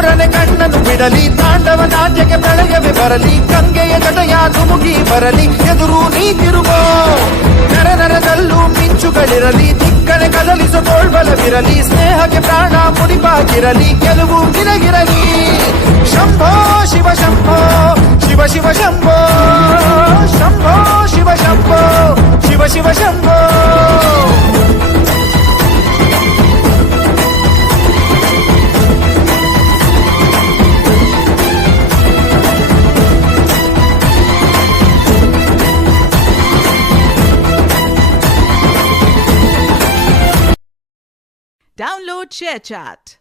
ಮೂರನೇ ಕಣ್ಣನ್ನು ಬಿಡಲಿ, ತಾಂಡವ ನಾಟ್ಯಕ್ಕೆ ಪ್ರಳಯವೇ ಬರಲಿ, ಗಂಗೆಯ ಜಟೆಯ ಧುಮುಕಿ ಬರಲಿ, ಎದುರು ನೀ ತಿರುಗೋ. ನರ ನರದಲ್ಲೂ ಮಿಂಚುಗಳಿರಲಿ, ದಿಕ್ಕನೆ ಕದಲಿಸೋ ತೋಳ್ಬಲವಿರಲಿ, ಸ್ನೇಹಕ್ಕೆ ಪ್ರಾಣ ಮುಡಿಪಾಗಿರಲಿ, ಗೆಲುವು ನಿನಗಿರಲಿ. ಶಂಭೋ ಶಿವ ಶಂಭೋ, ಶಿವ ಶಿವ ಶಂಭೋ, ಶಂಭೋ ಶಿವ ಶಂಭೋ, ಶಿವ ಶಿವ ಶಂಭೋ. Download ShareChat.